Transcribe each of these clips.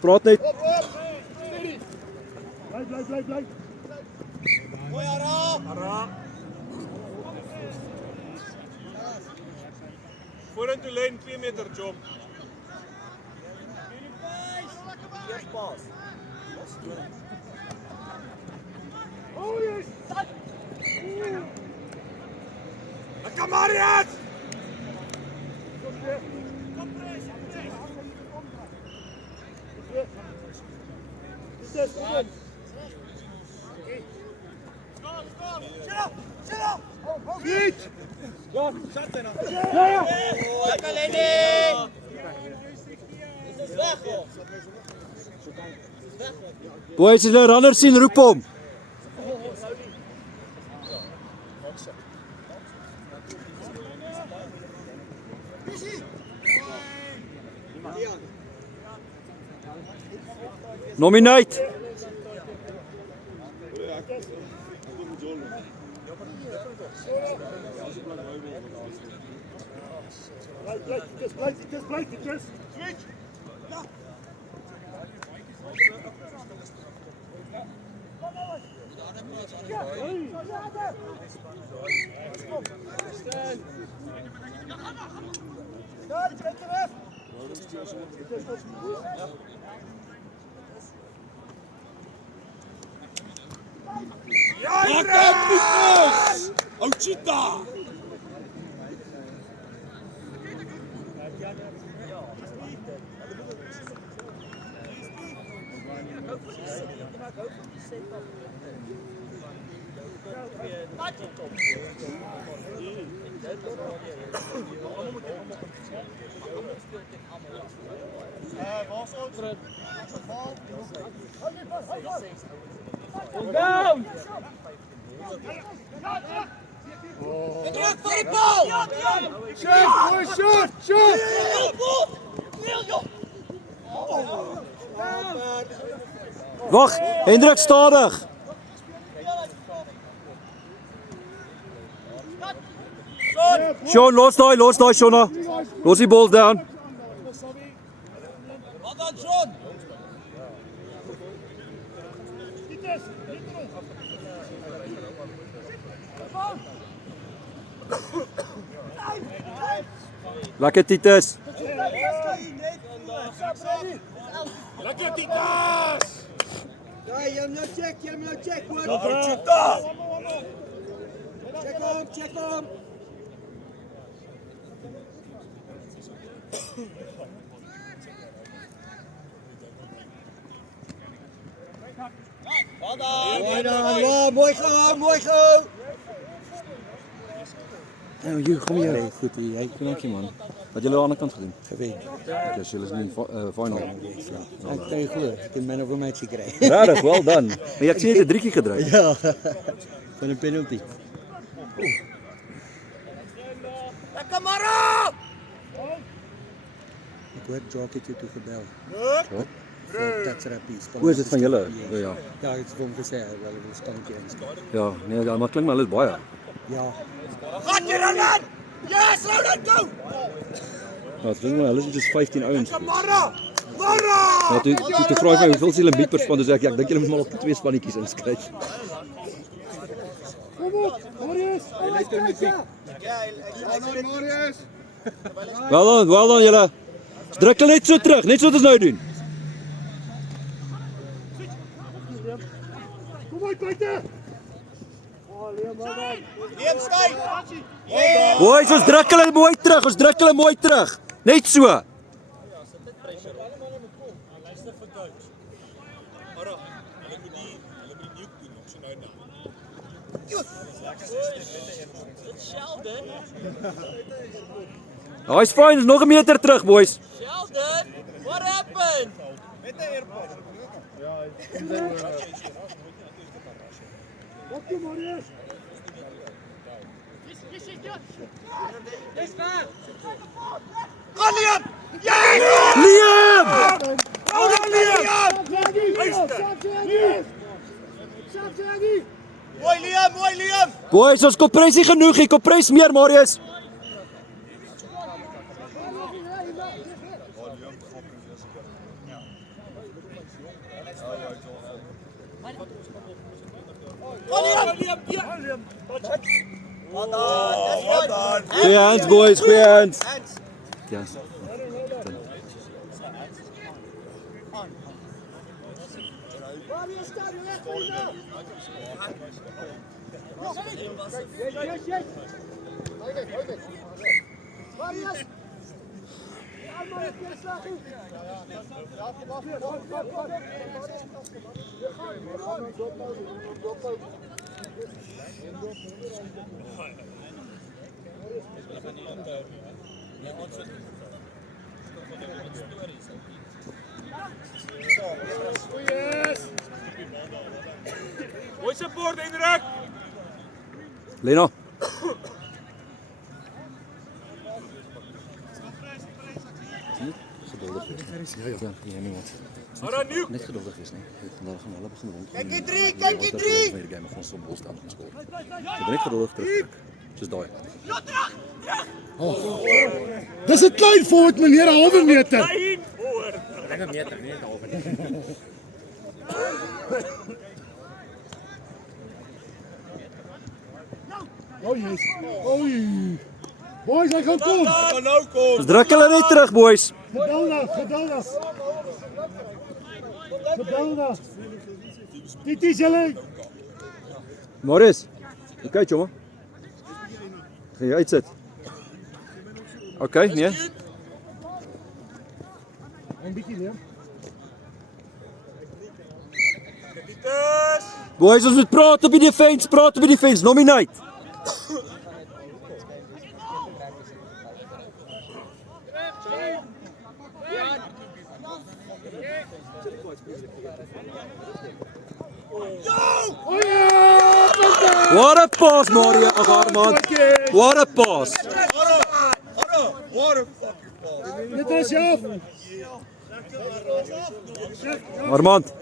Praat net. Bly. Mooi Ara. Vorentoe lyn 2 meter jump. Eerst pas. Oh yes. Lekker Marius! Lekker Lenny! Dis weg hoor. Boys, as jy 'n runner sien, roep hom. Nominate. Just. Switch. Ou cheetah! Down! Druk voor die bal! Shoot! Wag, Hendrik stadig. Sean, los daai, Shona. Los die ball down. Wat dan, John? Lekker Titus. Lekker Titus! Jy hom nou check hoor. Ou cheetah! Check hom. Mooi gehou. Nou, jy kom hier. Nee, goed, jy kan ook nie man. Wat julle aan die ander kant gedoen? Gewen. Okay, so julle is nie final. Ek kan glo, ek het man of the match gekry. Regtig, well done. Maar ek sien jy het 'n driekie gedryf. Ja. Van 'n penalty. Lekker Mara! Ek hoor Jock het jou toe gebel. Wat? Vir tatserapie. O, is dit van julle? O ja. Ja, ek het vir hom gesê hulle wil standjie inskryf. Ja, nee, ja, maar klink maar hulle is baie. Ja. Gat jy dan aan? Yes, Roland go! Ja, klink maar hulle is net 15 ouens. Mara! Ja, toe vra hy my hoeveel se hulle bied per span, dis ek dink julle moet maar op 2 spannetjies inskryf. Kom op, Marius. Marius! Wel dan julle. Druk hulle net so terug, net so wat ons nou doen. Kom uit buite. Neem skei. Boys, ons druk hulle mooi terug. Net so. Mara, hulle moet die nuke doen op so nou na. Sheldon. Daai's fyn, is nog 'n meter terug, boys. Sheldon, what happened? Met 'n airport. Wat doen Marius? Gaan Liam! Liam! Mooi Liam! Boys, ons kompres nie genoeg hier, kompres meer, Marius. Goeie hands boys, goeie hands. Ja. Mooi support, Indrek. Lena. Geduldig wees. Ja, nee wat. Ara nieuw. Net geduldig wees nie. Vandag gaan hulle begin rond. Kyk die drie, kyk die drie. Weer game van ons bos staan en skoor. So net geduldig terug. Soos daai. Dis 'n klein voet meneer, 'n halwe meter. Klein voor. Oh yes. Oei. Boys, hy gaan kom. Gaan nou kom. Ons druk hulle net terug boys. Geduldig, geduldig. Geduldig. Dit is julle. Morris. Okay, jongen. Ga jy uitsit? Okay, nee. 'n bietjie neem. Titus. Boys, ons moet praat op die defense, nominate. What a pass, Mario. Ag, Armand. What a pass. What a fucking ball. Dit is jou. Armand.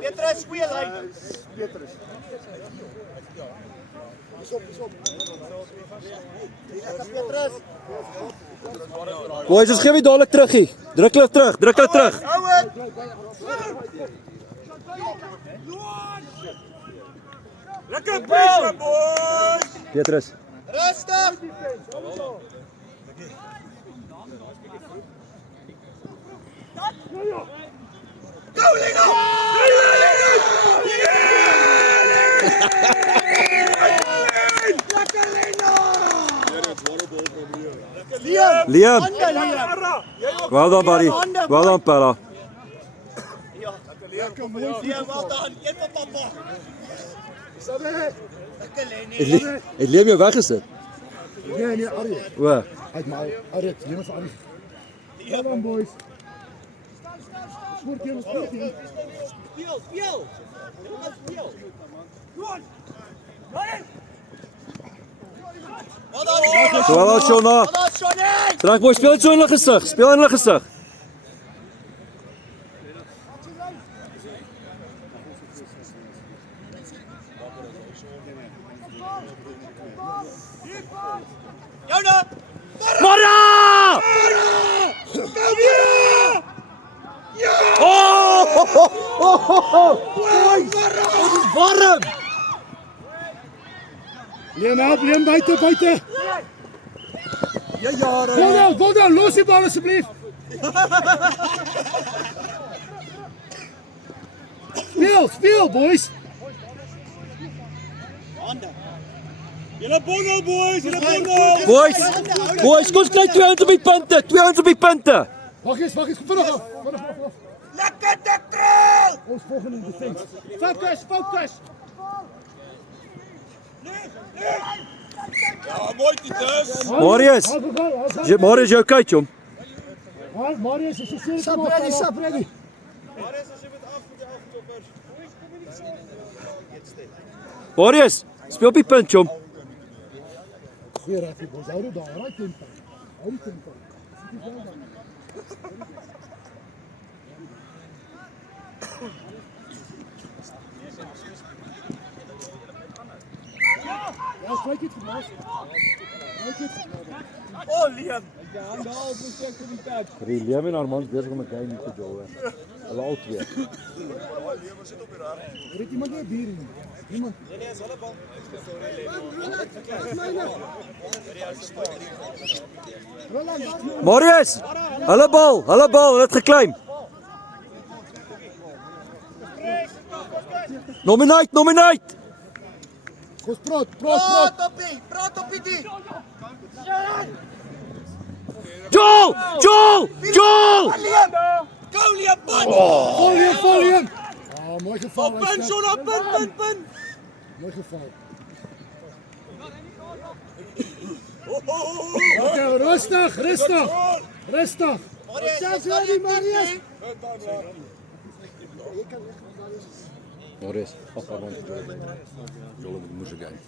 Petrus, goeie lyn. Petrus. Boys, ons gee weer dadelik terug hier. Druk hulle terug. Hou dit. Lekker pressure, boys. Petrus. Rustig. Go, Lino! Liam. Well done, buddy. Well done, Pella. Lekker mooi. Ja, wel dan. Een van papa. Sabe. Lekker Lenny. Het Liam jou weggesit? Nee, Arrie. Waar? Uit my Arrie, neem vir Arrie. Kom aan boys. Sport jy ons goed hier. Speel. Jongens, speel. Wel dan. So wel, Shona. Wel dan, Sonny. Terug boys, speel dit so in hulle gesig. Speel in hulle gesig. Jona. Mara! Kom hier. Boys, dit is warm. Leem buite. Ja, jare. Go down, los die bal asseblief. Speel boys. Julle bongel, boys. Julle bongel. Boys, kom ons kry 2 ouens op die punte. 2 ouens op die punte. Wag eens, vinnig af. Lekker dik trail. Ons volgende defense. Focus. Ja, mooi, Titus. Marius. Marius, jou okay, chom? Marius, is jy seker? Sap ready. Marius, speel op die punt, chom. Weer reg, boys. Hou dit daar, right tempo. Hou die tempo. Ja, strijk het vanaf. Oh, Liam. Liam en Armand besig om 'n game te doen. Hulle al twee. Er het iemand nie bier nie. Niemand. Marius! Hulle bal, hulle het geklim. Nominate! Ons praat. Praat op die. Joel! Liam! Go Liam, punt! Vol heen. Mooi geval. Punt, Sona, punt! Mooi geval. Okay, rustig. Marius, ag rond. Joel moet moes gaan.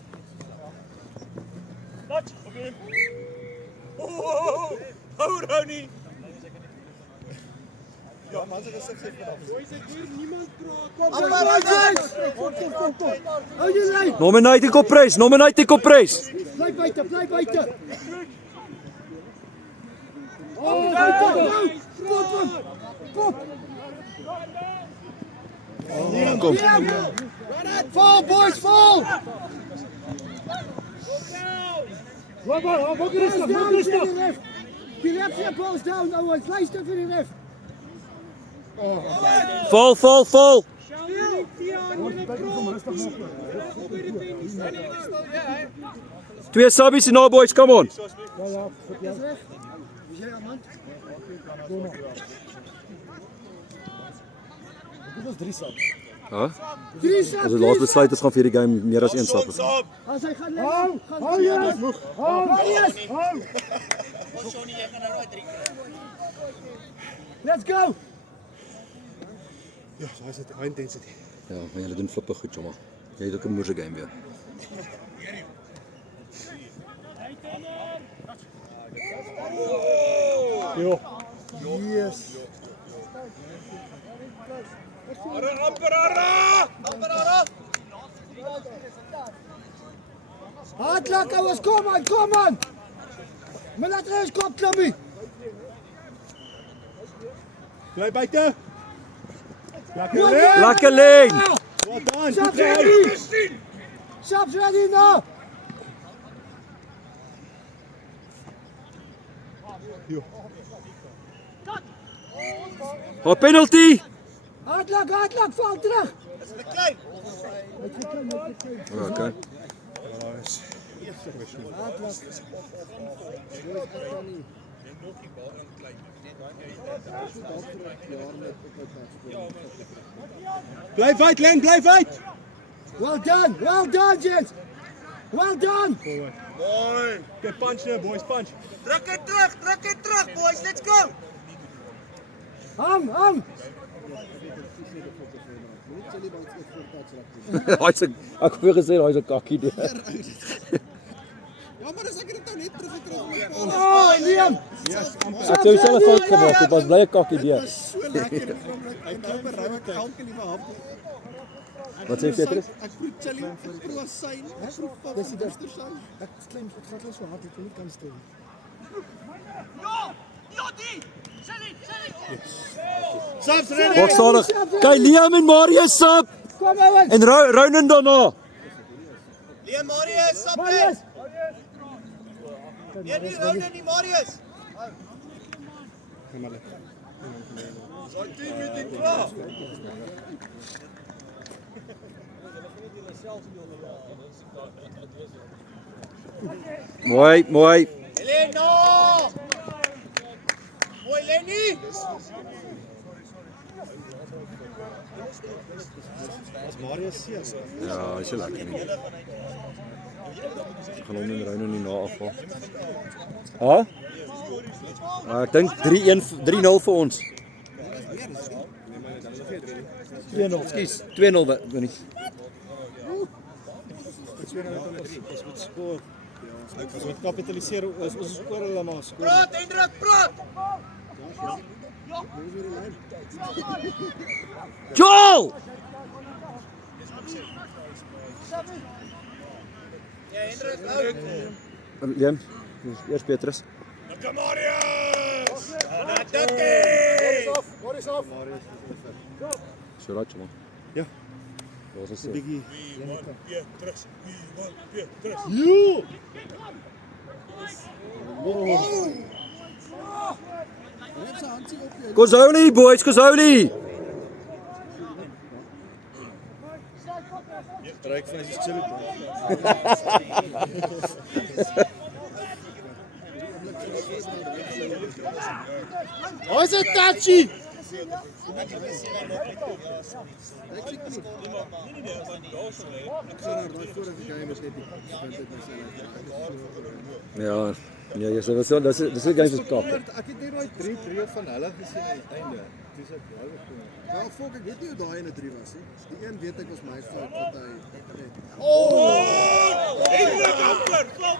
Hou Ronnie! Hou jy lyn. Nominate Kopres. Bly buite. Oh, buite. Kom. Fall, boys, fall. Wat rustig. Die ref hier balls down, ouens. Luister vir die ref. Vol. Twee subbies en nou boys, come on. Dit was 3 sap. Hæ? 3 sap. Ons laat besluit ons gaan vir die game meer as een sap. As hy gaan lê. Hou. Let's go. Ja, so is dit high intensity. Ja, maar julle doen flippe goed, jomma. Jy het ook 'n moerse game weer. Jo. Yes. Amper! Hardloop, ouens, kom aan. Militaris kop klommy. Bly buite. Lekker lyn. Wat dan? Subs ready now. Op penalty. Hardloop, val terug. Is dit klein? Okay. Bly wyd, Len, bly wyd. Well done, gents. Well done. Mooi! Okay, punch nou, boys, punch. Druk het terug, boys, let's go! Hang. Ek het gesê hy's 'n kakkie deur. Ja, maar as ek dit nou net teruggetrek Oh, Liam. Ek sou self fout gemaak het, was bly 'n kakkie deur. so lekker. Hy nou berou ek elke liewe hap. Wat sê Petrus? Ek proe chili, ek proe asyn, ek proe pap. Dis die beste syn. Ek gaan net so hard ek nie kan stel. Subs ready. Boksalig. Kyk Liam en Marius sap Kom ouens. en Ronan daarna. Liam, Marius, stap Marius. Nee, nie Ronan nie, Marius! Sy team het dit klaar! Mooi. Helena! Mooi Lenny! As Marius seën. Ja, hy's so lekker nie. Ek gaan hom en Ronan nie na afval. Ha? Ek dink 3-0 vir ons. 2-0. Skus, 2-0 nie. Ons moet skoor. Ons moet kapitaliseer. Ons skoor hulle maar skoor. Praat, Hendrik, praat! Joel! Ja, Hendrik, hou! Liam, eers Petrus. Lekker Marius! Boris af. So right, man. Ja. Dat was 'n het. bietjie. Weer terug. Weer terug. Jo! Kozoli, boys, Kozoli! Ryk van sy chili. Waar is het Tachi? Ja, ja, ja, so dat is een games op kap. Ek het net daai 3 van hulle gesien aan die einde. Dis ek nou gekom. Ja, fok, ek weet nie hoe daai ene 3 was nie. Die een weet ek was my fout wat hy het.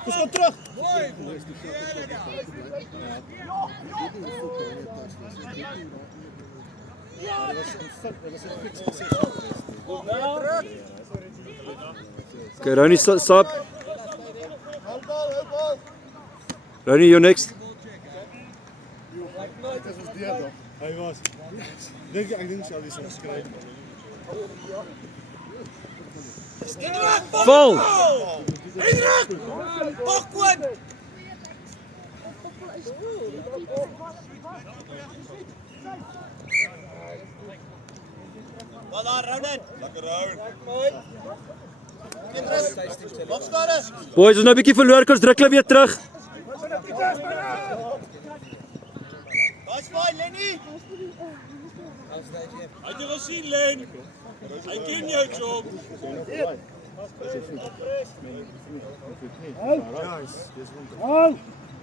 Dis gaan terug. Okay, Ronnie, stop. Ronnie, you're next. Hy was. Ek dink sy al die skryf. Vol! Hendrik! Awkward! Wel daar, Ronan. Lekker hou. Hendrik, opskade. Boys, ons nou 'n bietjie verloor, ons druk hulle weer terug. Daai's fine, Lenny. Hy het jou gesien, Len. Hy ken jou job. Hou!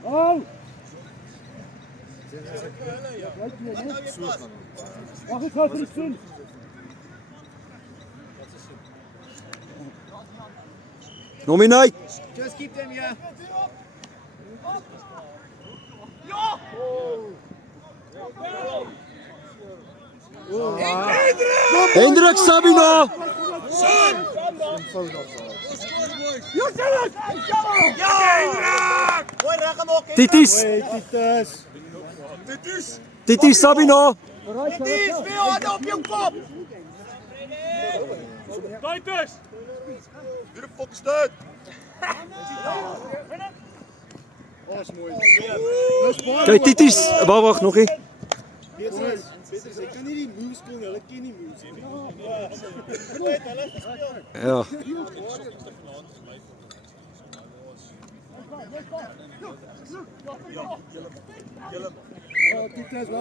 Hou! Wag ek gou vir die sien. Nominate. Just keep them here. Hendrik Sabino. Mooi reg hem ook. Titis. Titus. Titis Sabino. Titis, veel harder op jou kop. Titus. Wie die fuck is dit? Kyk Titis. Wag, nog nie. Ek kan nie die moves doen, hulle ken nie moves nie. Ja.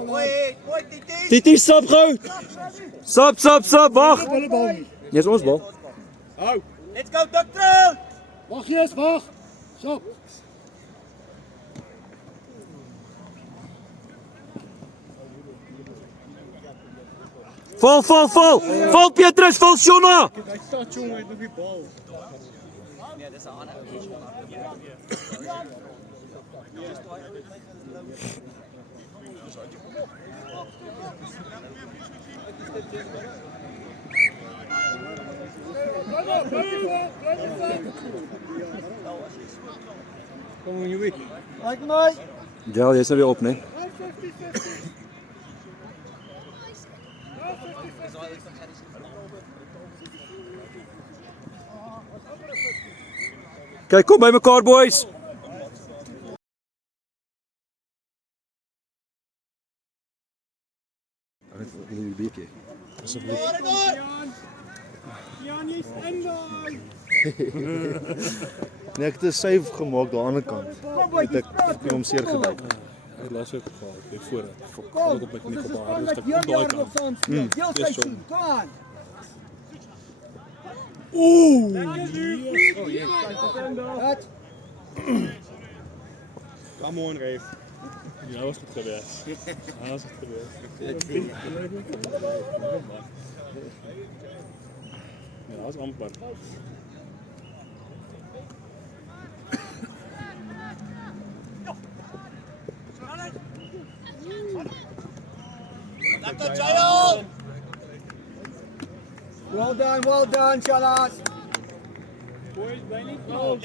Mooi, mooi Titis. Titis stop gou. Stop, wag. Dis ons bal. Let's go, Doctor. Wag eers, wag. So. Vol. Vol Petrus, vol Shona. Hy touch hom uit op die bal. Kom on, Joey. Kyk my. Ja, jy's nou weer op, né? Kyk, kom by mekaar boys. Die beker. Nee, ek het 'n save gemaak daar aan die ander kant. Ek het hom seer gedek. Hy het laas ook geval. Ek voor dit. Fok. Ek op my knie op haar rustig op daai kant. Dis seisoen. Kom aan. Come on, Reef. Ja, was goed geweest. Ja, was goed geweest. Ja, was amper. Lekker, Jael. Well done, Chalas. Right,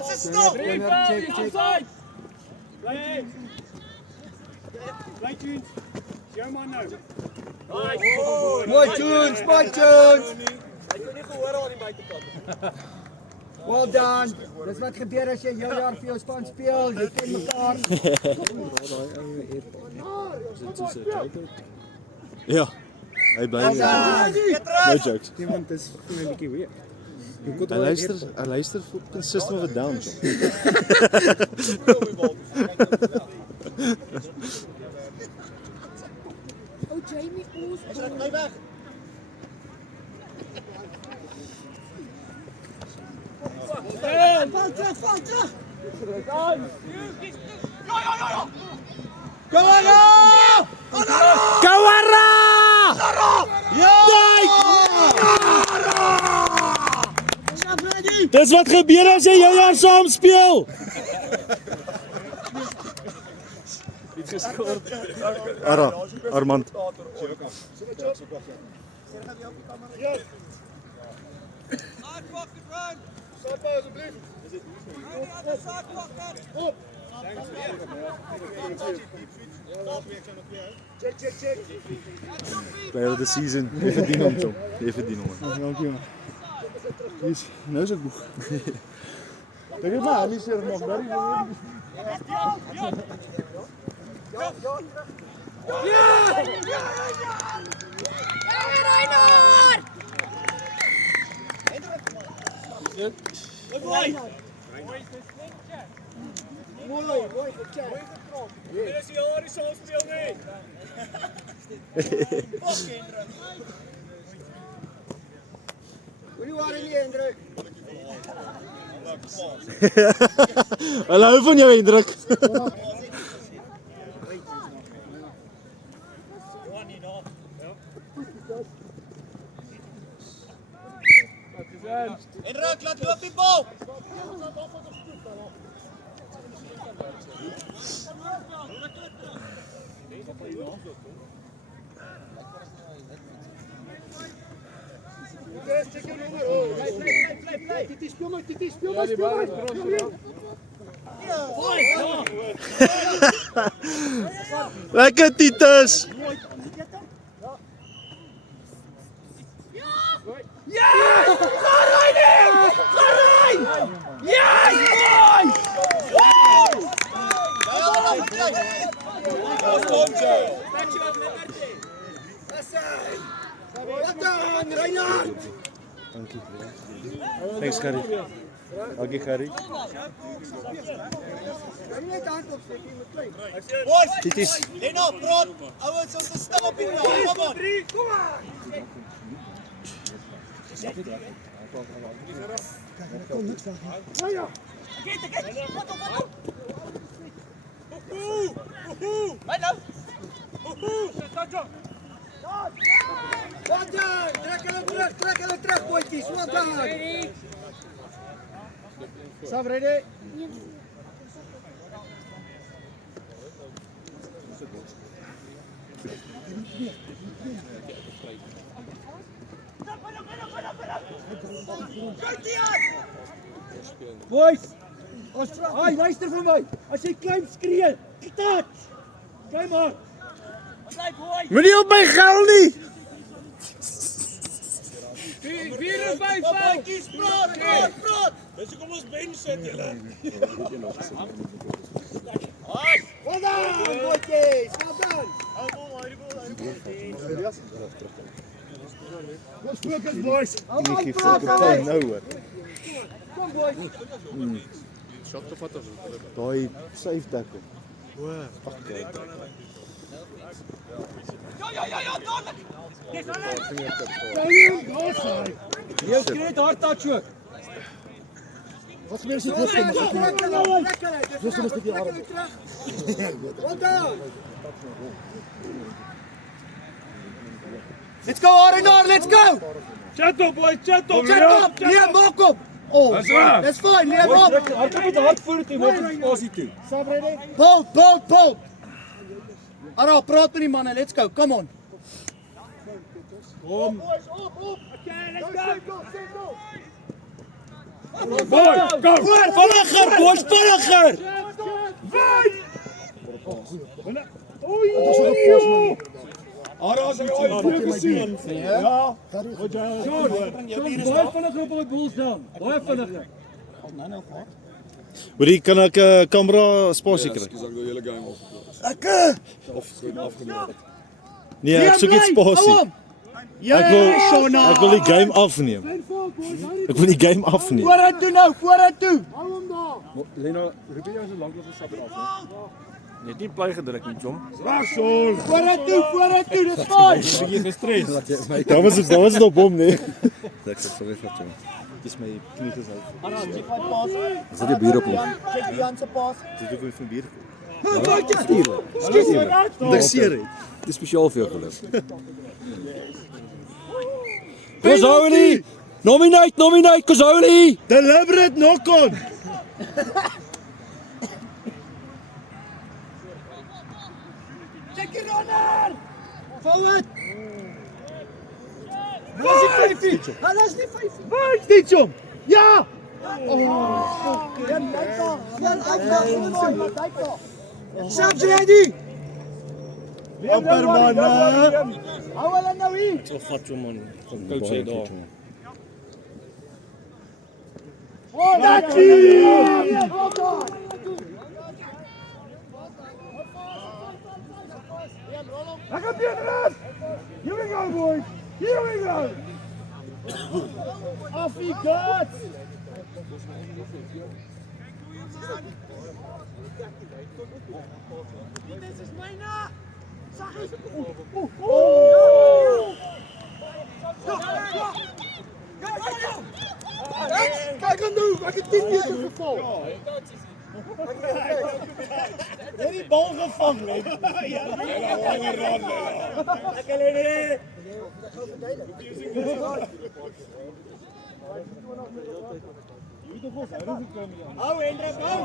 ons is stop. Check. Mooi Jones, mooi Jones. Hy kon nie gehoor aan die buitekant. Well done. Dis wat gebeur as jy heel jaar vir jou span speel. Jy ken mekaar. Ja. Hy bly nie. No jokes. Iemand is vir my 'n bietjie weer. Hy luister vir System of a Down. Oh, Jamie Oos. Hy sê bly weg. Val terug, val terug. Kawara! Dis wat gebeur as jy jou jaar saam speel. Armand. Player of the season. Jy verdien hom, Tom. Jy verdien hom. Dankie man. Dis nou is ek moeg. Dink jy maar, nie seer nog daar nie. Mooi, gecheckt. Hoe waren die indruk? Hulle hou van jou indruk. Hendrik, laat loop die bal. Titi, speel maar. Lekker Titus. Dankie. Thanks, Gary. Okay, Gary. Boys, Titus. Leno, praat. Ouens, ons is stil op die veld. Kom aan. Trek hulle terug, boetjies. Well done. Sam, ready? Boys, hey, luister vir my. As jy klein skree, touch. Kyk maar. Moenie op my gel nie. 4 en 5 boetjies, praat. Dis hoekom ons bench sit julle. Well done, boetjies. Well done. Ons focus, boys. Jy gee fucking tyd nou hoor. Kom, boys. Shot te vat of Daai safe tackle. Jy skree dit hard touch ook. Wat gebeur as jy dit kom? Dis net die arm. Well done. Let's go, Arnold, let's go. Chat op, boys, chat op. Chat op. Nee, maak op. Oh, that's fine. Nee, maak. Hardloop met hard voor toe, maak die spasie toe. Sam ready? Bolt. Ara, praat met die manne. Let's go. Come on. Kom. Okay, let's go. Boy, kom. Vinniger, boys, vinniger. Dat is ook een man. Aras, hy het gesien. Ja. Baie vinnig op die boel staan. Baie vinniger. Hoorie, kan ek 'n kamera spasie kry? Dis ek die hele game af. Of afgebreek. Nee, ek soek iets spasie. Ek wil die game afneem. Ek wil die game afneem. Vooruit nou, vooruit toe. Lena, roep jy jou so lank as 'n sapper af. Jy het nie play gedruk nie, Jom. Vooruit toe, dis fyn. Bietjie gestres. Daar was dit op hom, nee. Ek sê sorry vir jou. Dis my knie gehou. Is dit die bier op hom? Check die aan se pas. Dis ook van bier. Ek seer het. Dit is spesiaal vir jou geluk. Kozoli! Nominate, Kozoli! Deliberate knock-on. Check die runner. Forward. Dis die 50. Hulle is nie 50. Steeds hom. Ja! Selfs ready. Amper man. Hou hulle nou hier. So vat Jom man. Kom coach hy daar. Lekker Petrus! Here we go, boys! Here we go! Off he goes! Dit is myne! Sag eens! Kijk aan doen! Ek het 10 meter geval! Het die bal gevang, nee. Lekker Lenny. Hou Hendrik, hou.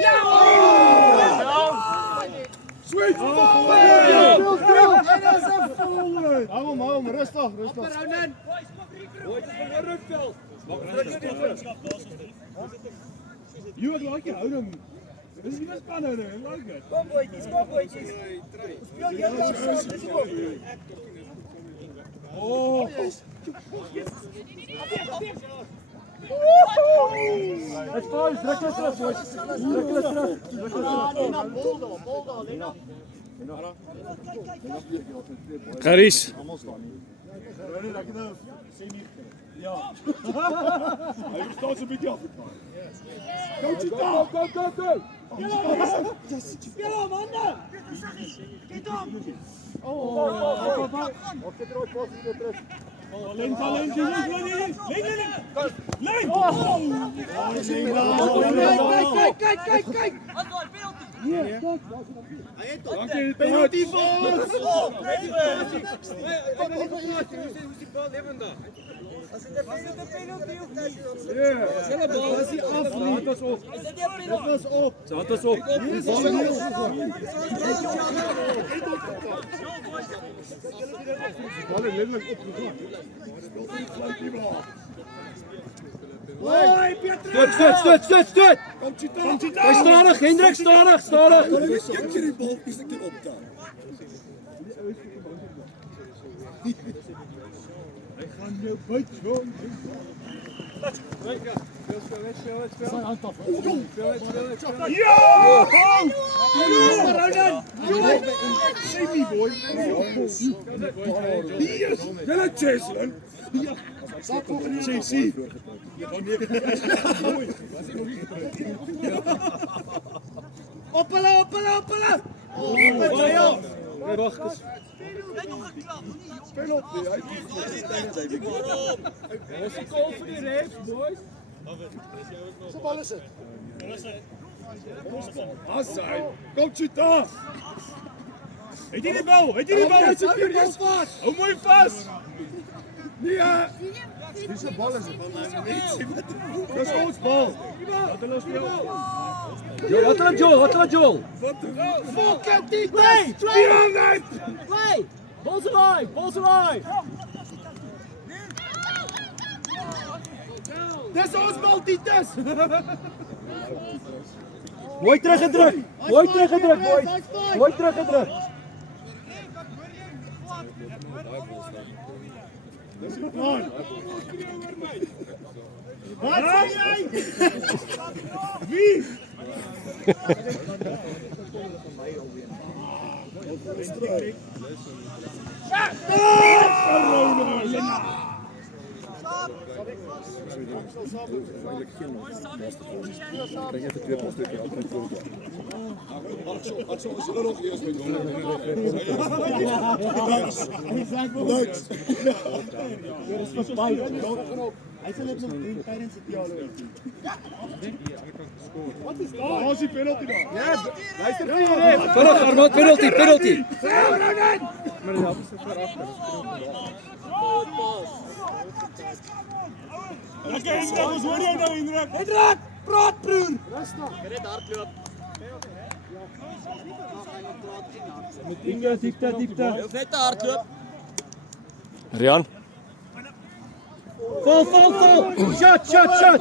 Ja. Sweet. Hou hom, rustig. You would like it, houding. Dis nie spanne nie, ek like dit. Kom boetjies. Speel jy daar so, dis goed. Oh. Dit val, druk dit terug, boys. Druk dit terug. Lena, bol daar, Lena. Karis. Almal staan nie. Nee, ek het nou sê nie. Ja. Hy staan so 'n bietjie af. Go. Speel hom, Anna. Get hom. Of dit rooi pas weer terug. Len. Kyk. Dankie, penalty vir ons. As dit 'n penalty of nie? Ja. Hulle bal is nie af nie. Dit was op. Is dit 'n penalty? Dit was op. Dit was op. Bal het letterlik opgegaan. Hoi, Petrus. Stoot. Kom Chita. Hy stadig, Hendrik, stadig. Ek kry die bal is ek hier op daar. Hy gaan jou byt, jong. Zijn handtaf. Ja! Save me, boy. Yes! Julle Jason. Ja. JC. Oppala. Speel op, nee. Dis 'n goal vir die refs, boys. So bal is dit. Asai. Kom Chita. Het jy die bal? Hy sit hier vas. Hou mooi vas. Nee. Dis 'n bal is dit. Dis ons bal. Wat hulle speel. Wat hulle Joel? Fuck it, play. Play. Balls alive. Dis ons multitas. Mooi teruggedruk. Mooi teruggedruk, boys. Mooi teruggedruk. Wat sê jy? Wie? Hy sal dit nog doen tydens die dialoog. Wat is daar? Waar is die penalty daar? Ja, luister vir hom. Vinnig, Armand, penalty, penalty. Lekker Hendrik, ons hoor jou nou Hendrik. Hendrik, praat broer. Rustig. Diepte. Net te hardloop. Rian. Val. Shot. Chat.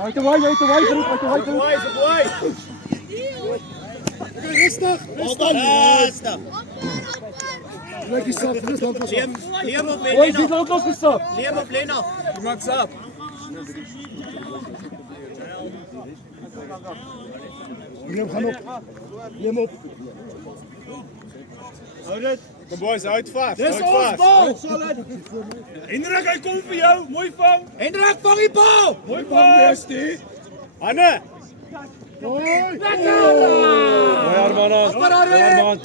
Uit de waai, Rustig. Lekker sap, dis dan pas. Liam op Boys, dit ook losgestap. Liam op Lena. Iemand sap. Neem gaan op. Neem op. Hou dit. Kom boys, hou dit vas. Dis ons bal. Solid. Hendrik, hy kom vir jou. Mooi vang. Hendrik, vang die bal. Mooi vang. Hanne. Mooi. Lekker. Mooi Armand. Armand.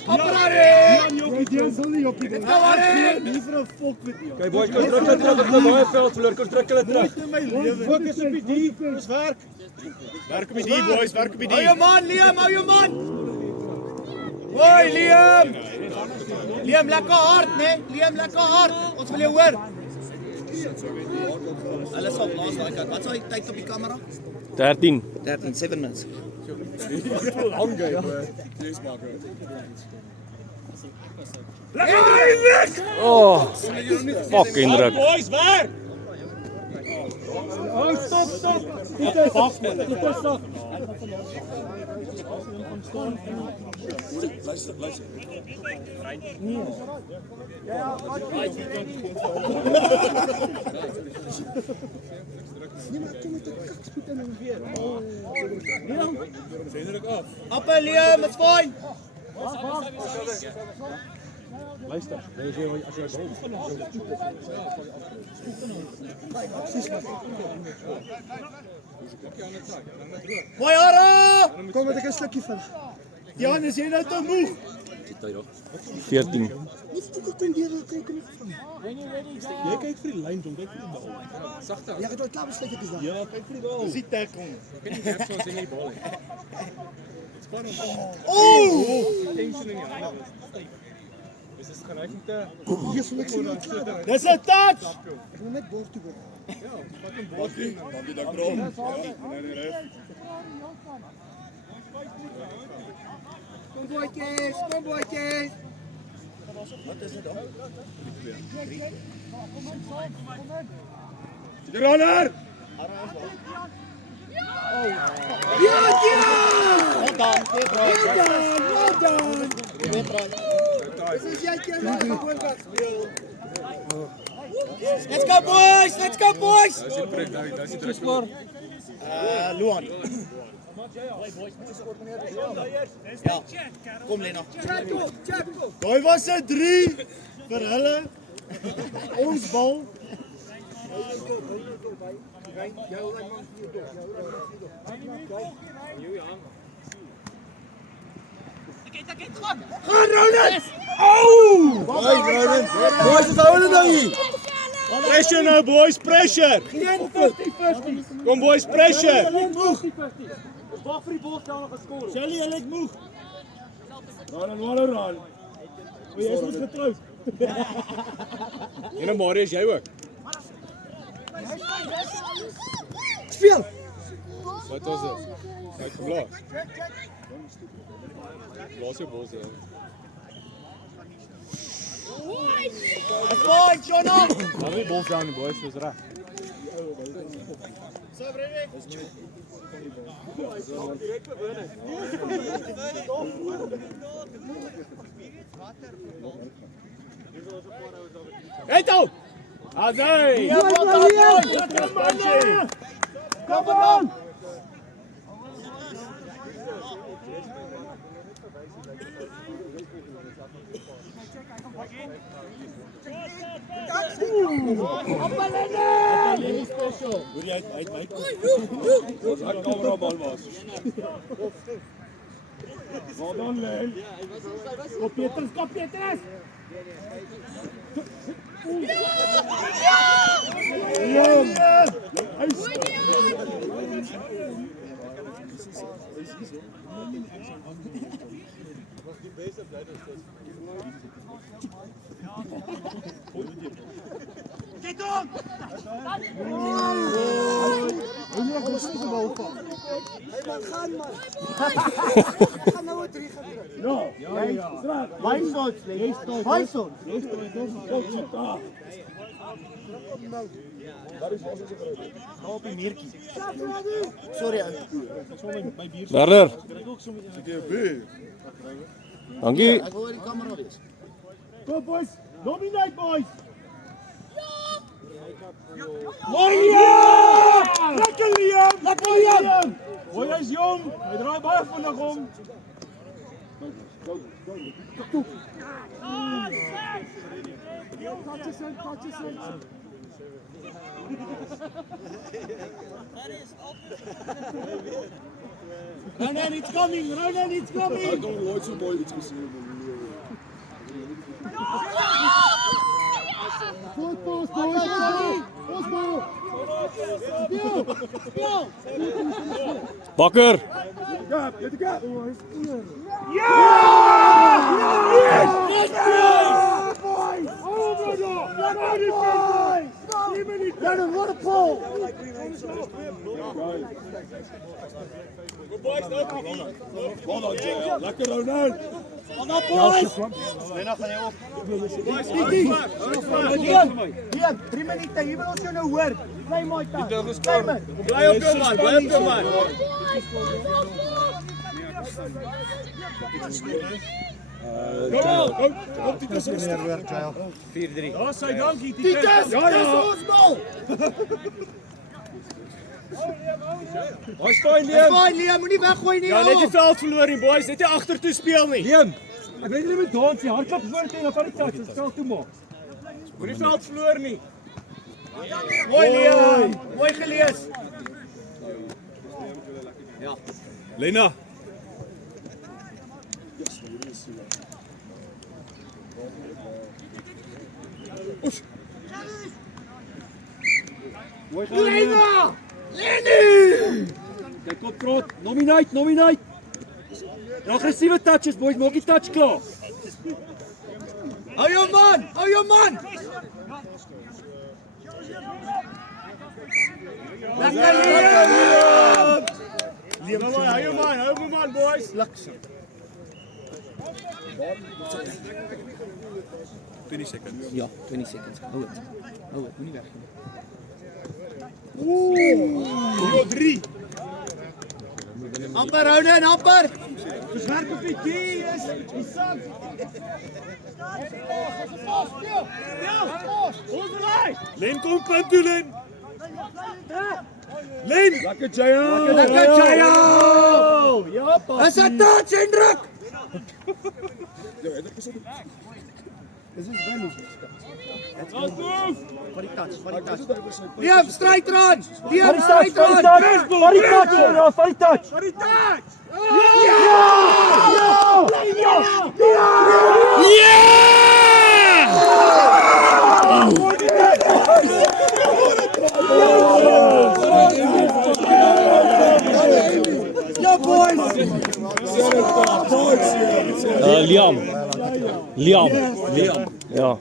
Kyk boys, kom druk hulle terug op die baie veld verloor. Kom druk hulle terug. Fokus op die D. Ons werk. Werk op die D boys, werk op die D. Hou jou man, Liam, hou jou man. Hoi Liam. Liam lekker hard, né? Liam lekker hard. Ons wil jou hoor. Hulle sal blaas daai kant. Wat is daai tyd op die kamera? 13. 7 minutes. Lang game. Oh, fucking druk. Boys, werk. Oh, stop. Dit is stop. Upper Liam, it's fine. Luister, as jy Mooi Ara. Kom met 'n slukkie van. Jan, is jy nou te moeg? 14. Jy kyk vir die lyn, John, kyk vir die bal. Sagter. Jy het al klaar besluit ek is daar. Ja, kyk vir die bal. Dis die tackle. Kyk nie net soos in die bal nie. Tension in die hande. Dis is geneiging te Dis 'n touch. Ek moet net bord toe gaan. Dan die krom. Kom boetjies. Die runner. Well done. Dis is jy keer gewoon wat speel. Let's go boys. Luan. Ja. Kom Lena. Check. Daai was 'n 3 vir hulle. Ons bal. Gaan Roland! Boys, is hou hulle nou hier. Pressure nou boys, pressure. Geen 50-50. Kom boys, pressure. Wag vir die bal staan nog geskor. Shelly, hulle is moeg. Run. Jy is ons getroud. En Marius, jy ook. Speel. Wat was dit? Hy het geblaas. Blaas jou bos, ja. That's fine, Jonah. Nou die balls down die boys, dis reg. Hey toe! Azai! Ja, wat dan, Liam? Kom aan! Hoor jy uit my. Ons het camera bal was. Wat dan Len? Kom Petrus! Werner. Dankie. Kom boys, nominate boys. Mooi Liam! Lekker Liam! Lekker Liam! Hoor hy is jong, hy draai baie vinnig om. Ronan, it's coming! Ronan, it's coming! Ek het nooit so mooi iets gesien. Bakker. Lekker Ronan! Liam, 3 minute, hier wil ons jou nou hoor. Bly my tyd. Bly op jou man, bly op jou man. Kom Titus is neer. 4-3. Ja, sy dankie Titus. Ja, ons bal. Ons fyn Liam. Fine, Liam, moenie weggooi nie. Ja, net die veld verloor nie boys, net nie agter toe speel nie. Liam. Ek weet nie met dans nie, hardloop vorentoe en dan vat die touch, dit spel toe maak. Moenie veld verloor nie. Mooi Liam, mooi gelees. Lena. Mooi gaan Lena. Lenny! Kyk op trot, nominate. Aggressiewe touches boys, maak die touch klaar. Hou jou man. Lekker Liam. Liam, hou jou man boys. Luksem. 20 seconds. Ja, 20 seconds. Hou het, moenie weg nie. Jo 3. Amper Ronan, amper. Dis werk op die key is. Die sak. Len kom punt toe Len. Len. Lekker Jaya. Ja pa. Is dit touch en druk? Liam, stryd run. Liam, stryd run. Vat die touch. Liam. Ja.